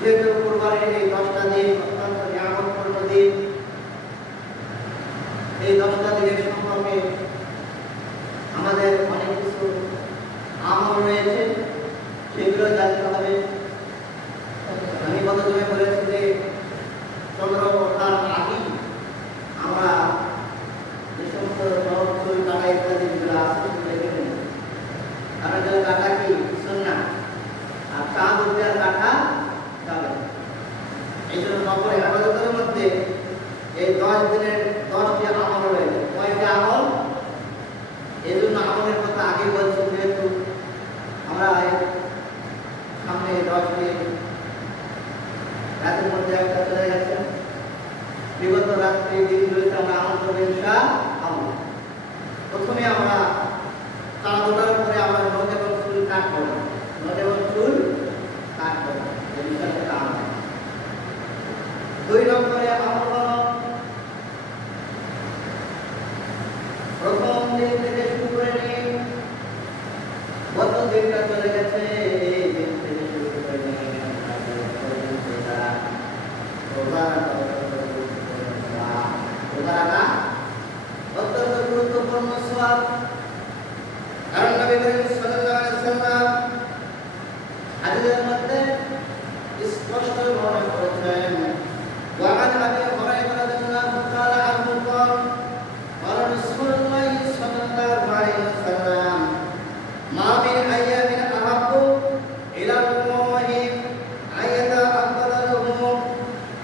যেহেতু কুরবানির এই 10টা দিন অত্যন্ত নিয়ামতপূর্ণ দিন, এই 10টা দিনের সম্পর্কে আমাদের অনেক কিছু আমল রয়েছে, সেগুলো জানতে হবে। আমি প্রথমে বলেছি যে চন্দ্র ওঠার আগেই আমরা যে সমস্ত চুল কাটা ইত্যাদি যেগুলো আছে দেখে নেব, কারণ যেন কাটা কি সুন্নাহ, আর চাঁদ উঠে আর কাটা যাবে। এই জন্য নফল ইবাদতের মধ্যে এই 10 দিনের 10টি আমল রয়েছে। কয়টি আমল? এই জন্য আমলের কথা আগে বলছি, যেহেতু আমরা সামনে 10টি রাতের মধ্যে একটা চলে গেছে, বিগত রাত্রি দিনগুলিতে আমরা আমল করবো ইনশাআল্লাহ। প্রথমে আমরা চাঁদ ওঠার পরে আমরা নখ এবং চুল কাটবো, নখ এবং চুল কাটবো। 2 নম্বরে আমল হলো প্রথম দিন থেকে শুরু করে নিয়ে গত দিনটা চলে গেছে, এই দিন থেকে শুরু করে নিয়ে রোজা অত্যন্ত গুরুত্বপূর্ণ সওয়াব। কারণ নবী করিম সাল্লাল্লাহু আলাইহি ওয়াসাল্লাম হাদিসের মধ্যে স্পষ্ট বর্ণনা করেছেন, وعن أبي هريرة رضي الله تعالى عنه قال قال رسول الله صلى الله عليه وسلم ما من أيام أحب إلى الله أن يتقبل له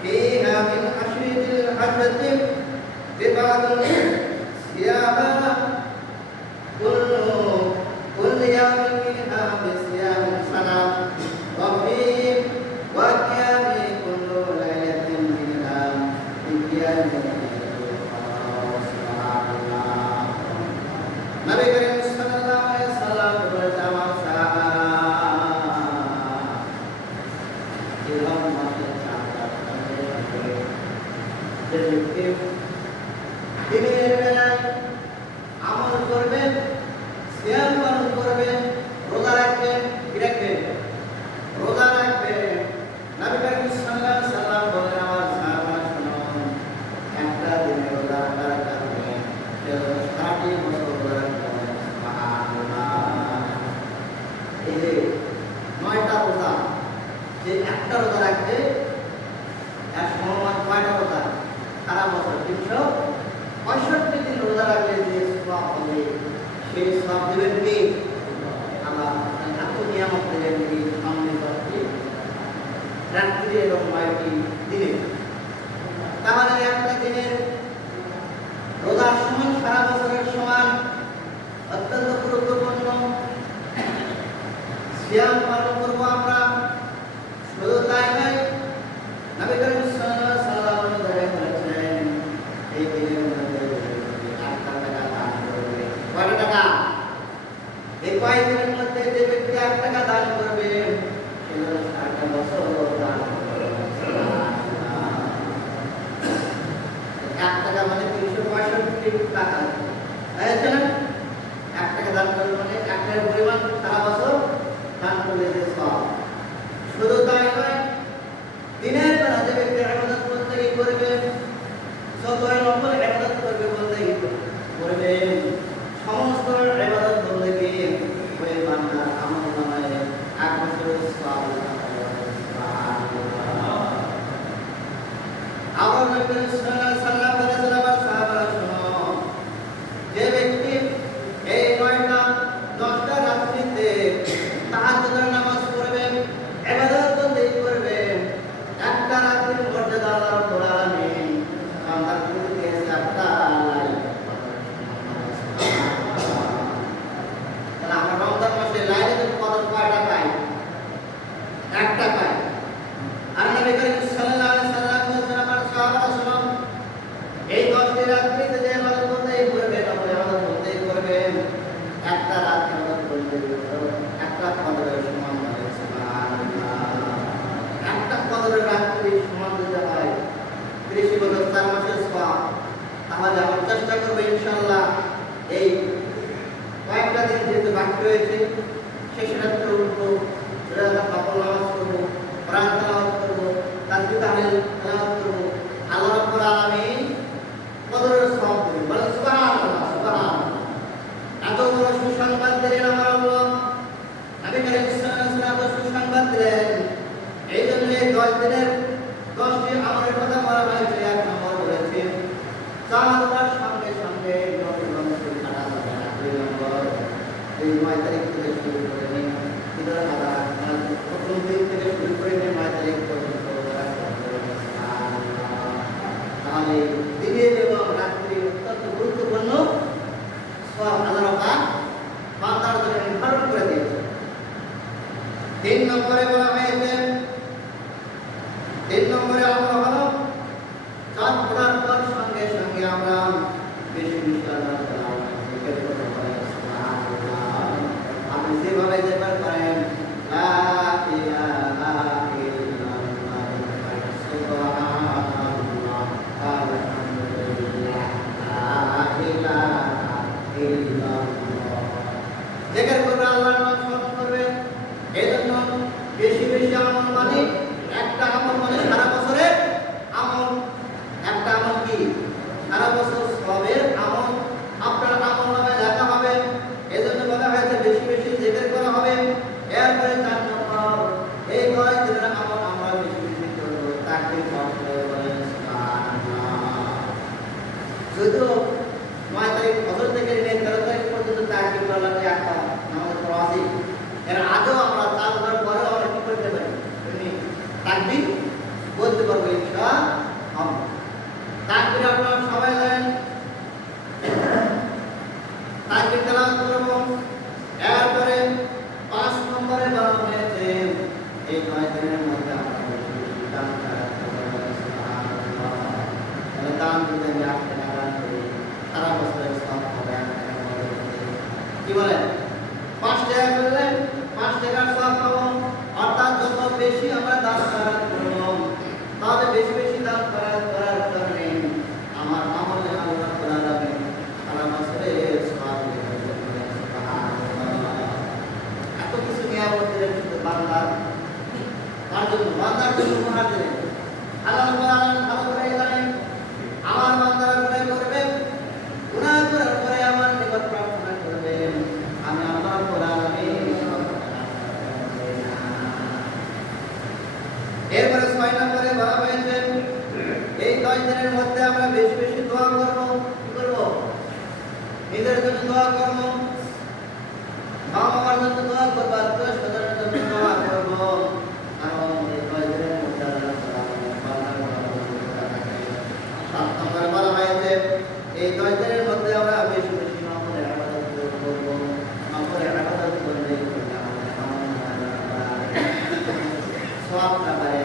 فيها من عشر ذي الحجة ببعض صياما كل يوم منها بصيام سنة وفي وقيام كل ليلة منها بقيام নবী করিম সাল্লাল্লাহু আলাইহি ওয়াসাল্লাম বলেছেন, আমার সাহাবা এরকম মাসে যে ব্যক্তি দিনের বেলায় আমল করবে, সিয়াম পালন করবে, রোজা রাখবে, কি রাখবে? রোজা রাখবে। নবী করিম সাল্লাল্লাহু আলাইহি ওয়াসাল্লাম বলেন, আমার সাহাবা শোনো, একটা দিনে রোজা রাখার কারণে সে 60 বছর রোজা রাখবে। সুবহানাল্লাহ। এই যে 9টা রোজা, যে একটা রোজা রাখবে এর সমান কয়টা রোজা? সারা বছর 365 দিন রোজা রাখলে যে সওয়াব হবে, সেই সওয়াব দেবেন কি? আল্লাহ। এত নিয়ামত দেবেন কি? সামনে 10টি রাত্রি এবং 9টি দিনে। তাহলে একটা দিনের রোজার সমান সারা বছরের সমান, অত্যন্ত গুরুত্বপূর্ণ। সিয়াম পালন করবো আমরা, শুধু তাই নয়, নবী করিম সাল্লাল্লাহু আলাইহি ওয়াসাল্লাম বলেছেন, এই দিনের মধ্যে 8 টাকা দান করবে। কয় টাকা? এই কয়েকদিনের মধ্যে যে ব্যক্তি 8 টাকা দান করবে, সে 60 বছর দান করবে। 1 টাকা মানে 365 টাকা, হয়েছে না? 1 টাকা দান করবে মানে 1 টাকার পরিমাণ সারা বছর দান করলে যে সওয়াব। শুধু তাই নয়, দিনের বেলা যে ব্যক্তি ইবাদত বন্দেগী করবে, যত নফল ইবাদত করবে, বন্দেগী করবে, সমস্ত ইবাদত বন্দেগী ওই বান্দার আমলনামায় 1 বছরের সওয়াব লেখা হবে। সুবহানাল্লাহ। আবার নবী সাল্লাল্লাহু আলাইহি ওয়াসাল্লাম বলেছেন, আমার সাহাবারা শোনো, যে ব্যক্তি এই 10টা রাত্রিতে তাহাজ্জুদের নামাজ পড়বে, ইবাদত বন্দেগী করবে, একটা রাত্রির মর্যাদা আল্লাহ রাব্বুল আলামিন বান্দার করে দিয়েছে 8টা লাইল। তাহলে আমরা রমজান মাসে লাইলাতুল কদর কয়টা পাই? 1টা পাই। আর নবী করিম সাল্লাল্লাহু আলাইহি ওয়াসাল্লাম বলেছেন, আমার সাহাবারা শোনো, এই 10টি রাত্রিতে যে ইবাদত বন্দেগী করবে, ইবাদত বন্দেগী করবে, একটা রাত ইবাদত বন্দেগী করবে, একটা কদরের সমান হবে। সুবহানাল্লাহ। একটা কদরের রাত্রি সমান দিতে হয় 30 বছর 4 মাসের সওয়াব। তাহলে আমরা চেষ্টা করব ইনশাআল্লাহ এই কয়েকটা দিন যেহেতু বাকি রয়েছে, শেষ রাত্রে উঠবো, রাত নামাজ করবো, প্রার্থনা 10 দিনের 10টি আমলের কথা বলা হয়েছে। 1 নম্বর বলেছে চাঁদ ওঠার সঙ্গে সঙ্গে নতুন মানুষের কাটা যাবে না। 2 নম্বর এই 9 তারিখ থেকে শুরু করে নিন ঈদের আদা প্রথম দিন থেকে শুরু করে নিন 9 তারিখ পর্যন্ত তাহলে দিনের এবং রাত্রি অত্যন্ত গুরুত্বপূর্ণ সব আল্লাহ পাক বান্দার জন্য নির্ধারণ করে দিয়েছে। 3 নম্বরে বলা হয়েছে 3 নম্বরে আমরা হলো চাঁদ ওঠার পর সঙ্গে সঙ্গে আমরা বেশি বেশি আল্লাহ তাআলা জিকির করতে পারি। সুবহানাল্লাহ। আপনি যেভাবে জিকির করেন লা ইলাহা ইল্লাল্লাহ সুবহানাল্লাহ আলহামদুলিল্লাহ লা ইলাহা ইল্লাল্লাহ জিকির করবে আল্লাহর নাম স্মরণ করবে। এজন্য বেশি বেশি আমল মানে একটা আমল মানে সারা বছরের আমল। একটা আমল কি সারা বছর সবের আমল আপনার আমল নামে লেখা হবে। এজন্য বলা হয়েছে বেশি বেশি জিকির করা হবে। এরপরে 4 নম্বর এই 10 দিনের আমল আমরা বেশি বেশি করব। তাকবীর পড়তে বলেন সুবহানাল্লাহ। যদিও 9 তারিখ ফজর থেকে নিয়ে 13 তারিখ পর্যন্ত তাকবীর বলা লাগে একটা নামাজ পড়া আছে। এর আগেও আমরা চাঁদ ওঠার পরেও আমরা কি করতে পারি তাকবীর বলতে পারবো ইনশাআল্লাহ। তাকবীর আপনারা সবাই জানেন। তাকবীর তেলাওয়াত করব। এরপরে 5 নম্বরে বলা হয়েছে এই 9 দিনের মধ্যে আমরা বেশি বেশি দান করব। সুবহানাল্লাহ। তাহলে দান দিতে আমি আপনি দান করি সারা বছরের সব হবে। কি বলেন 5 টাকা করলে 5 টাকার সব পাবো। অর্থাৎ যত বেশি আমরা দান করব তাহলে বেশি বেশি দান করার কারণে আমার আমলে আল্লাহ তাআলা যাবে সারা বছরের সওয়াব লিখে দেবেন। সুবহানাল্লাহ। এত কিছু নিয়ামত দিলেন কিন্তু বান্দার জন্য উপহার দিলেন। আল্লাহ রাব্বুল আলামিন ভালো করে জানেন আমার বান্দারা গুনাহ করবে, গুনাহ করার পরে আমার নিকট প্রার্থনা করবে আমি আল্লাহ রাব্বুল আলামিন। এরপরে 6 নম্বরে বলা হয়েছে এই 10 দিনের মধ্যে আমরা বেশি বেশি দোয়া করব। কি করব? নিজের জন্য দোয়া করব, মা বাবার জন্য দোয়া করব, আত্মীয় স্বজনের জন্য দোয়া করব। কারণ এই 10 দিনের মধ্যে আল্লাহ তাআলা 7 নম্বরে বলা হয়েছে এই 10 দিনের মধ্যে আমরা বেশি বেশি নফলের ইবাদত করব। নফলের ইবাদত করলে সওয়াবটা বাড়ে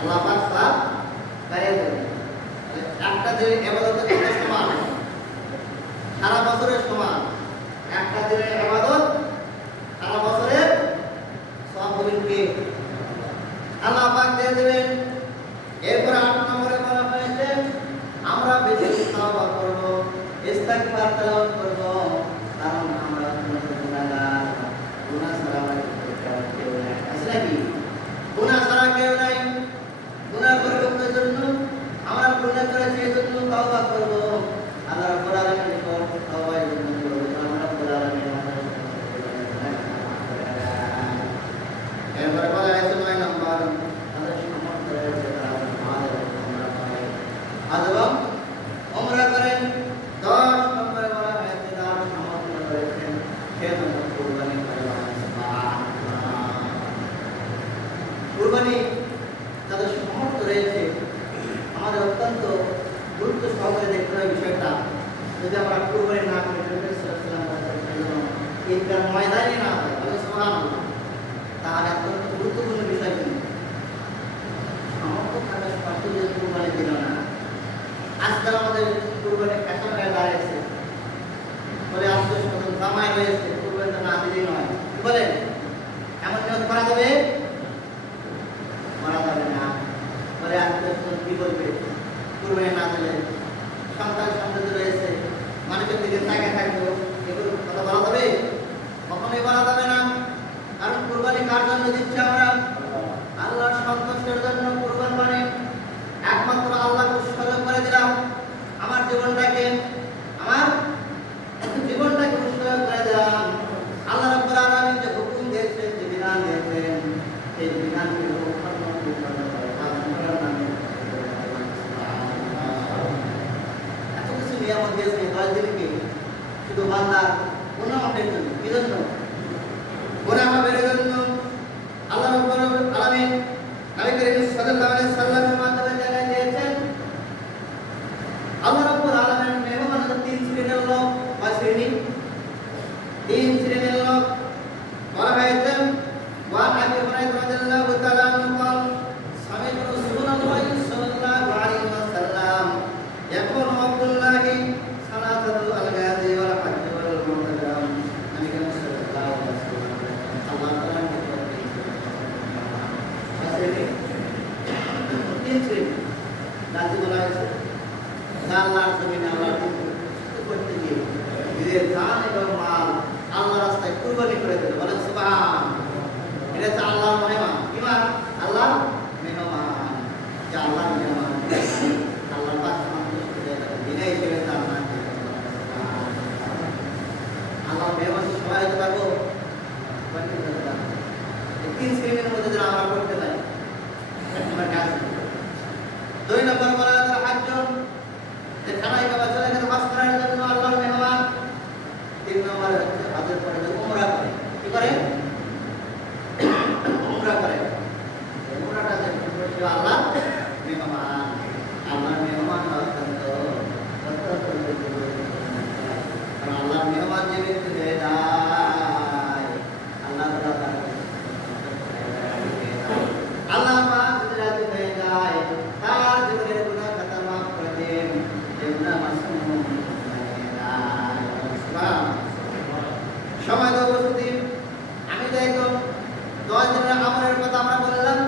আল্লাহ পাক সওয়াব বাড়িয়ে দেবেন। একটা দিনের ইবাদতের কত সমান? সারা বছরের সমান। একটা দিনের ইবাদত সারা বছরের সওয়াব বলেন কি আল্লাহ পাক দিয়ে দেবেন। এরপর 8 নম্বরে বলা হয়েছে আমরা বেশি তওবা করব, ইস্তিগফার তেলাওয়াত করব। কারণ আমরা গুনাহগার, গুনাহ ছাড়া আমরা কেউ নাই। আছে নাকি? গুনাহ ছাড়া কেউ নাই। গুনাহ করব জন্য আমরা গুনাহ করেছি এজন্য তওবা করব। আল্লাহ রাব্বুল আলামিন নিকট তওবার জন্য করব। আল্লাহ রাব্বুল আলামিন আমাদের এরপরে বলা হয়েছে 9 নম্বর তাদের সমর্থ রয়েছে তারা আদব ওমরা করেন। 10 নম্বরে বলা হয়েছে তার সমর্থ রয়েছে সে জন্য কুরবানি করেন। সুবহানাল্লাহ। কুরবানি তাদের সমর্থ রয়েছে আমাদের অত্যন্ত গুরুত্ব সহকারে দেখতে হবে বিষয়টা। যদি আমরা কুরবানি না করি ঈদগাহ ময়দানে না হয় তাহলে সুবহানাল্লাহ তাহলে অত্যন্ত গুরুত্বপূর্ণ বিষয়। কিন্তু সামর্থ্য থাকার সত্ত্বেও যদি কুরবানি দিল না, আজকাল আমাদের কুরবানি ফ্যাশন হয়ে দাঁড়িয়েছে বলে আত্মীয় স্বজন জামাই রয়েছে কুরবানিটা না দিলেই নয়। কি বলেন? এমন নিয়ত করা যাবে? করা যাবে না। বলে আত্মীয় স্বজন কি বলবে কুরবানি না দিলে? সন্তান সন্ততি রয়েছে, মানুষের দিকে তাকিয়ে থাকবো, এগুলো কথা বলা যাবে? কখনোই বলা যাবে না। কারণ কুরবানি কার জন্য দিচ্ছি আমরা? আল্লাহর সন্তুষ্টির জন্য কুরবান মানে একমাত্র আল্লাহকে উৎসর্গ করে দিলাম। আমার জীবনটাকে উৎসর্গ করে দিলাম। আল্লাহ রাব্বুল আলামিন যে হুকুম দিয়েছেন, যে বিধান দিয়েছেন, সেই বিধানকে করে দিলে কি শুধু বান্দার গুনাহ মাফের জন্য কি জন্য গুনাহ মাফের জন্য আল্লাহ রাব্বুল আলামিন নবী করিম সাল্লাল্লাহু আলাইহি সাল্লামের মাধ্যমে জানিয়ে দিয়েছেন আল্লাহ রাব্বুল আলামিন মেহমান তিন শ্রেণীর লোক বা শ্রেণী তিন শ্রেণীর লোক বলা হয়েছে ওয়া আবি হুরায়রা রাদিয়াল্লাহু তাআলা আনহু قال سمعت رسول الله صلى الله عليه وسلم يقول عبد الله صلاة الغازي والحج والمعتمر نبي كريم صلى الله عليه وسلم الله تعالى তিন শ্রেণী রাজি বলা হয়েছে আল্লাহর জমিনে আল্লাহ করতে গিয়ে নিজের জান এবং মাল আল্লাহর রাস্তায় কুরবানি করে দিল বলেন সুবহান এটা হচ্ছে আল্লাহর মহিমা কি মান আল্লাহ মেহমান যে আল্লাহর মেহমান আল্লাহর পাক সন্তুষ্ট হয়ে যাবে বিনয় হিসেবে তার নাম আল্লাহর মেহমান সবাই হতে পারবো এই তিন শ্রেণীর মধ্যে যেন আমরা করতে পারি আমার কাজ দুই নম্বর বলা হচ্ছে হাজ্জ যে খানায় কাবা চলে গেছে মাস করার জন্য আল্লাহর মেহমান তিন নম্বর হচ্ছে হজের পরে উমরা করে কি করে উমরা করে উমরাটা যে আল্লাহ মেহমান আল্লাহর মেহমান অত্যন্ত কারণ আল্লাহর মেহমান যে ব্যক্তি হয়ে যায় আল্লাহ আল্লাহ পাক যদি রাজি হয়ে যায় তার জীবনের গুনাহ খাতা মাফ করে দেন যেগুলো মাসুম হয়ে যায় সময় তো উপস্থিতি আমি দেখো 10 দিনের আমলের কথা আমরা বললাম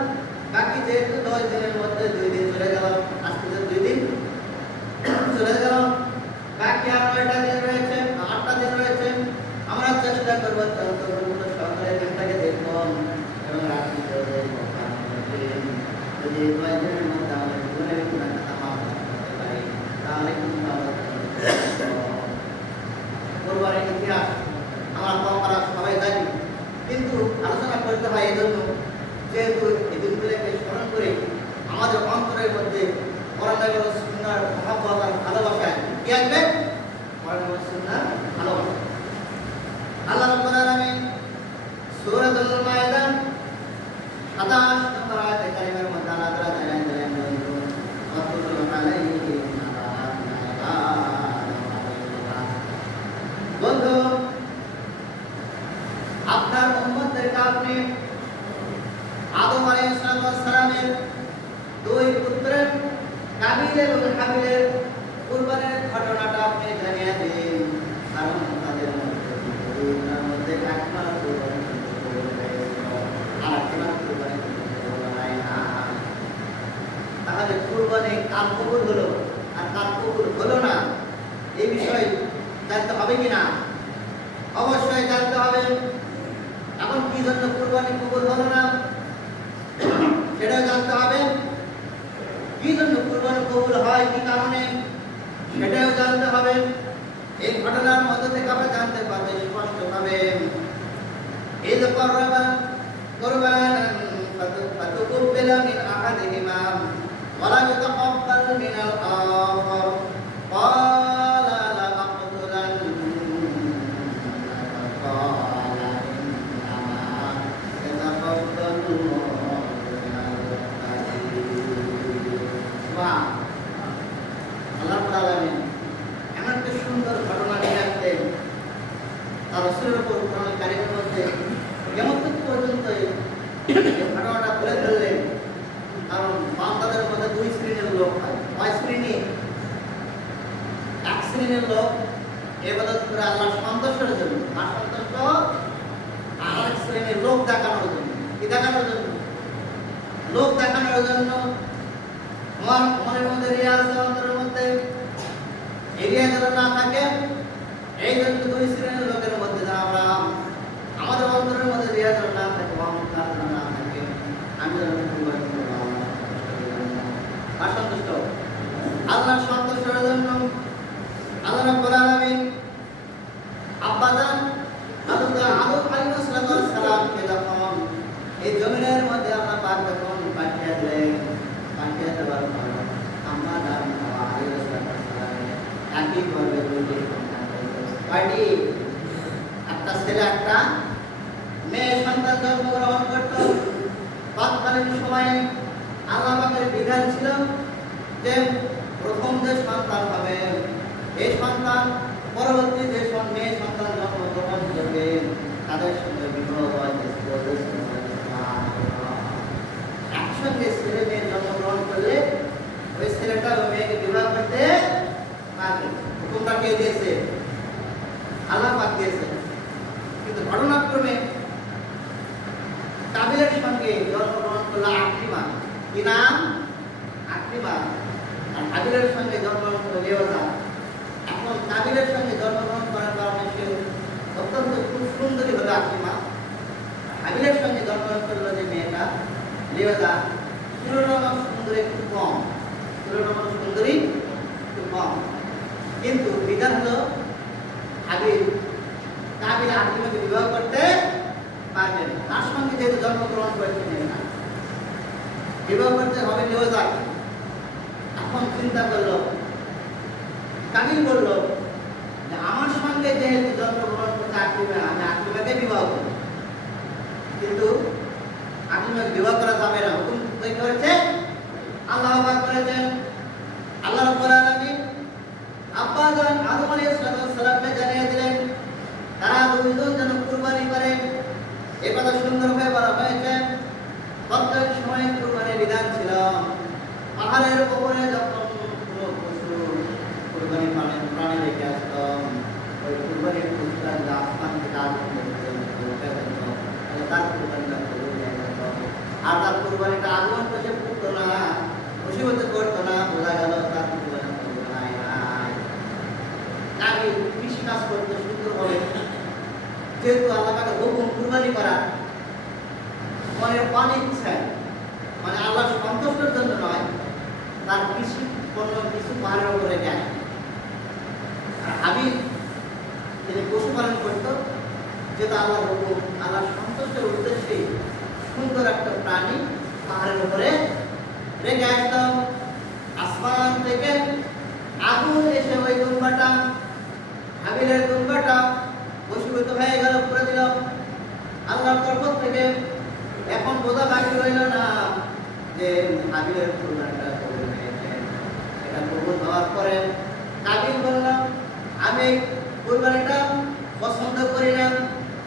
বাকি যেহেতু 10 দিনের মধ্যে 2 দিন চলে গেল আজকে তো 2 দিন চলে গেল বাকি আর 9টা দিন রয়েছে 8টা দিন রয়েছে আমরা চেষ্টা করব ততগুলো সকালের দিনটাকে দেখব এবং রাত্রি যদি 9 দিনের মধ্যে আমাদের জীবনের গুনাহ খাতা মাফ করতে পারি তাহলে কিন্তু আমরা কোরবানির ইতিহাস আমরা কম সবাই জানি কিন্তু আলোচনা করতে হয় এই জন্য যেহেতু এই দিনগুলোকে স্মরণ করে আমাদের অন্তরের মধ্যে কোরআন এবং সুন্নাহর মহব্বত আর ভালোবাসা কি আসবে কোরআন এবং সুন্নাহর ভালোবাসা আল্লাহ রাব্বুল আলামিন সূরাতুল মায়েদা 27 নম্বর আয়াতে কারিমার মধ্যে আল্লাহ তাআলা জানান ওয়াতুল আলাইহিম বন্ধু আপনার উম্মতদেরকে আপনি আদম আলাইহিস সালামের দুই পুত্রের কাবিল এবং হাবিলের কুরবানির ঘটনাটা আপনি জানিয়ে দিন কারণ তাদের মধ্যে একবার কুরবানি আর একবার কুরবানি হয় না তাহলে কুরবানি কার কবুল হলো আর কার কবুল হলো না এই বিষয়ে জানতে হবে কিনা অবশ্যই জানতে হবে এখন কি জন্য কুরবানি কবুল হলো না সেটাও জানতে হবে কি জন্য কুরবানি কবুল হয় কি কারণে সেটাও জানতে হবে এই ঘটনার মধ্যে থেকে আমরা জানতে পারবো স্পষ্টভাবে এই যে কুরবানান ফাতুকুবিলা মিন আহাদিহিমা ওয়া লা ইউতাকাব্বাল মিনাল আখার ক্বালা লা আqtulanna ক্বালা ইন্নামা ইয়াতাকাব্বালুল্লাহু আল্লাহ রাব্বুল আলামিন এমন একটা সুন্দর ঘটনা নিয়ে আসলেন তার রাসূলের উপর কোরআন কারীমের মধ্যে কিয়ামত পর্যন্ত এই ঘটনাটা বলে ফেললেন কারণ বান্দাদের মধ্যে দুই শ্রেণীর লোক হয় কয় শ্রেণী এক শ্রেণীর লোক ইবাদত করে আল্লাহর সন্তুষ্টির জন্য আর সন্তুষ্ট আর এক শ্রেণীর লোক দেখানোর জন্য কি দেখানোর জন্য লোক দেখানোর জন্য মনের মধ্যে রিয়া আছে অন্তরের মধ্যে এরিয়া যেন না থাকে এই জন্য দুই শ্রেণীর লোকের মধ্যে যারা আমরা আমাদের অন্তরের মধ্যে রিয়া যেন না থাকে অহংকার যেন না থাকে আমি যেন অসন্তুষ্ট আল্লাহর সন্তুষ্টের জন্য আল্লাহ রাব্বুল আলামিন আব্বাদান আদম আলাইহিস সালামকে যখন এই জমিনের মধ্যে আল্লাহ পাক যখন পাঠিয়ে দিলেন পাঠিয়ে দেওয়ার পর আমরা দান আলাইহিস সালাম একই করবে কয়টি? একটা ছেলে একটা মেয়ে সন্তান জন্মগ্রহণ করত। তৎকালীন সময়ে আল্লাহ পাকের বিধান ছিল যে প্রথম যে সন্তান হবে এই সন্তান পরবর্তী যে মেয়ে সন্তান জন্মগ্রহণ করবে তাদের সঙ্গে বিবাহ হয়। একসঙ্গে ছেলে মেয়ে জন্মগ্রহণ করলে ওই ছেলেটা ওই মেয়েকে বিবাহ করতে পারবে। হুকুমটা কে দিয়েছে? আল্লাহ পাক দিয়েছে। কিন্তু ঘটনাক্রমে কাবিলের সঙ্গে জন্মগ্রহণ করলো আকলিমা। কি নাম? আকলিমা। আর হাবিলের সঙ্গে জন্মগ্রহণ করলো লিওজা। এখন কাবিলের সঙ্গে জন্মগ্রহণ করার কারণে সে অত্যন্ত খুব সুন্দরী হলো আকলিমা। হাবিলের সঙ্গে জন্মগ্রহণ করলো যে মেয়েটা লিওজা, তুলনামূলক সুন্দরী খুব কম, তুলনামূলক সুন্দরী খুব কম। কিন্তু বিধান হলো হাবিল কাবিল আকলিমাকে বিবাহ করতে পারবেন। তার সঙ্গে যেহেতু জন্মগ্রহণ করেছেন না, বিবাহ করতে হবে লিওজাকে। এখন চিন্তা করলো, কাবিল বলল যে আমার সঙ্গে যেহেতু জন্মগ্রহণ করতে আকলিমা, আমি আকলিমাকে বিবাহ করব। কিন্তু আকলিমাকে বিবাহ করা যাবে না। হুকুম কে করেছে? আল্লাহ পাক করেছেন। আল্লাহ রাব্বুল আলামিন আব্বা জান আদম আলাইহিস সালামকে জানিয়ে দিলেন তারা দুইজন যেন কুরবানি করে। এই কথা সুন্দরভাবে বলা হয়েছে। তৎকালীন সময়ে কুরবানির বিধান ছিল পাহাড়ের উপরে যখন কোনো পশু কুরবানি প্রাণী রেখে আসতো, ওই কুরবানির পশুটা আসমান থেকে আগুন তার কুরবানিটা কবুল হয়ে যেত। আর তার কুরবানিটা আগুন পেশে ফুটতো না, মুসিবতে করতো না, বোঝা গেল তার কুরবানি কবুল হয় নাই। কাবিল কৃষি কাজ করতে সুন্দরভাবে, যেহেতু আল্লাহ পাকের হুকুম কুরবানি করা মনের অনিচ্ছায়, মানে আল্লাহর সন্তুষ্টের জন্য নয়, তার কৃষি পণ্য কিছু পাহাড়ের উপরে যায়। আর হাবিল তিনি পশুপালন করত, যেটা আল্লাহর হুকুম, আল্লাহর সন্তুষ্টের উদ্দেশ্যে সুন্দর একটা প্রাণী পাহাড়ের উপরে রেখে আসতাম। আসমান থেকে আগুন এসে ওই দুম্বাটা, হাবিলের দুম্বাটা বশীভূত হয়ে গেল, করে দিল আল্লাহর তরফ থেকে। এখন বোঝা বাকি রইল না যে হাবিলের কুরবানিটা কবুল হয়েছে। এটা কবুল হওয়ার পরে কাবিল বলল, আমি কুরবানিটা পছন্দ করি না,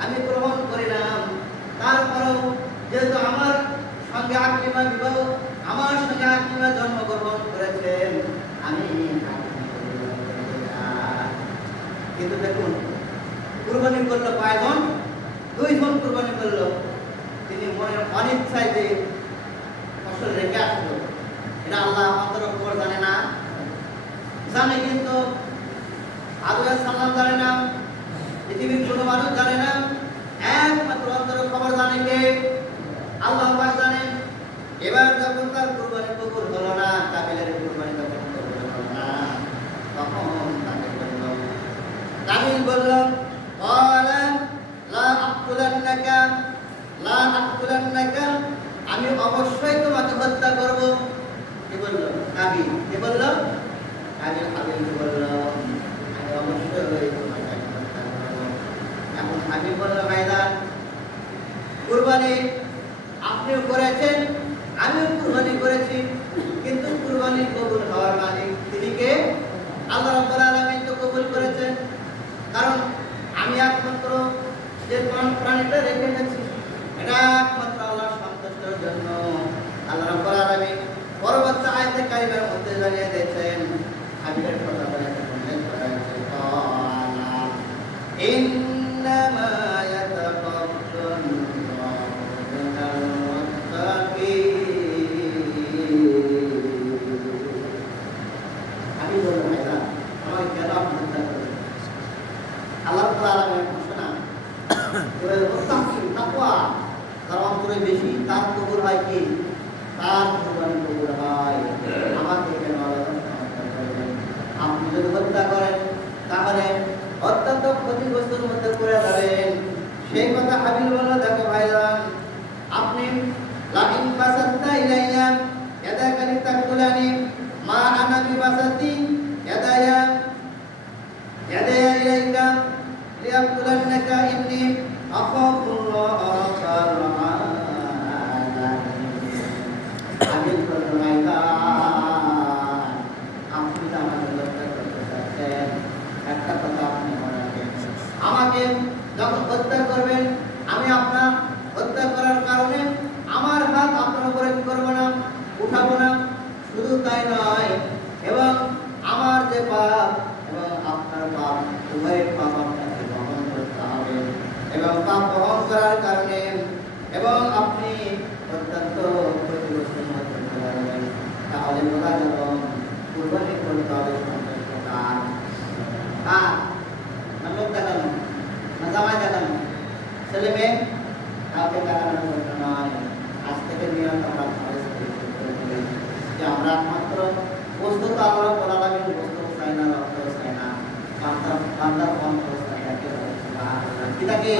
আমি গ্রহণ করি না। তারপরেও যেহেতু আমার সঙ্গে আকলিমা বিবাহ, আমার সঙ্গে আকলিমা জন্মগ্রহণ করেছেন, আমি কিন্তু দেখুন কুরবানি করলো কয়জন? দুইজন কুরবানি করলো। তিনি মনের অনিচ্ছায় যে ফসল রেখে আসলো, এটা আল্লাহ আমাদের উপর জানে না? জানে, কিন্তু আদম আলাইহিস সালাম জানে না, পৃথিবীর কোনো মানুষ জানে না। একমাত্র অন্তর খবর জানে কে? আল্লাহ পাক জানেন। এবার যখন তার কুরবানি কবুল হলো না, কাবিলের কুরবানি যখন কবুল হলো না, তখন তাকে বলল, কাবিল বলল, ক্বালা লা আকতুলান্নাকা, লা আকতুলান্নাকা, আমি অবশ্যই তোমাকে হত্যা করব। কি বলল কাবিল? কি বলল? কাবিল হাবিলকে বলল, আমি অবশ্যই তোমাকে হত্যা করব। এখন হাবিল বলল, ভাইজান, কুরবানি আপনিও করেছেন, আমিও কুরবানি করেছি, কিন্তু কুরবানি কবুল হওয়ার মালিক তিনি কে? আল্লাহ রাব্বুল আলামিন তো কবুল করেছেন। কারণ আমি একমাত্র যে প্রাণীটা রেখে গেছি, এটা একমাত্র আল্লাহর সন্তুষ্টির জন্য। আল্লাহ রাব্বুল আলামিন পরবর্তী আয়াতে কারিমার মধ্যে জানিয়ে দিয়েছেন, হাবিলের কথা বলে উল্লেখ করা হয়েছে, ক্বালা ইন্নামা ইয়াতাকাব্বালু মিনাল মুত্তাকিন। আমি বললাম, ভাইরা আমার কেন আপনি হত্যা করবেন? আল্লাহ তাআলার ঘোষণা, এবারে মুত্তাকিন তাকওয়া তার অন্তরে বেশি, তার কবুল হয় কি? তার কুরবানি কবুল হয়। আমাকে কেন আল্লাহ হত্যা করবেন? আপনি যদি হত্যা করেন তাহলে অত্যন্ত ক্ষতিগ্রস্তের মধ্যে পড়ে যাবেন। সেই কথা হাবিল বলল, দেখো ভাইজান, আপনি লাইন বাসাত্তা ইলাইয়া ইয়াদাকা লিতাকতুলানি মা আনা বিবাসাতি ইয়াদায়া ইলাইকা ليقتلنك إني أخاف الله رب العالمين আমি ফরমাইলাম আপনি তো আমাকে হত্যা করতে চাচ্ছেন একটা কথা আপনি মনে রাখবেন আমাকে যখন হত্যা করবেন আমি আপনার হত্যা করার কারণে আমার হাত আপনার উপরে কি করব না উঠাবো না শুধু তাই নয় এবং আমার যে পাপ এবং আপনার পাপ উভয় পাপ আপনাকে বহন করতে হবে এবং পাপ বহন করার কারণে এবং আপনি অত্যন্ত ক্ষতিগ্রস্ত হতে পারবেন তাহলে বোঝা গেল কুরবানি করতে হবে সন্তুষ্ট কার লোক দেখানো না জামাই দেখানো ছেলে মেয়ে কাউকে দেখানোর জন্য নয় আজ থেকে নিয়ত আমরা যে আমরা একমাত্র বস্তু তো আমরা বলা লাগে বস্তু চাই না রক্ত চাই না বান্দার অন্তর কি থাকে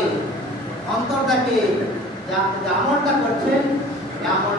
অন্তরটাকে যে আপনি যে আমলটা করছেন এই আমল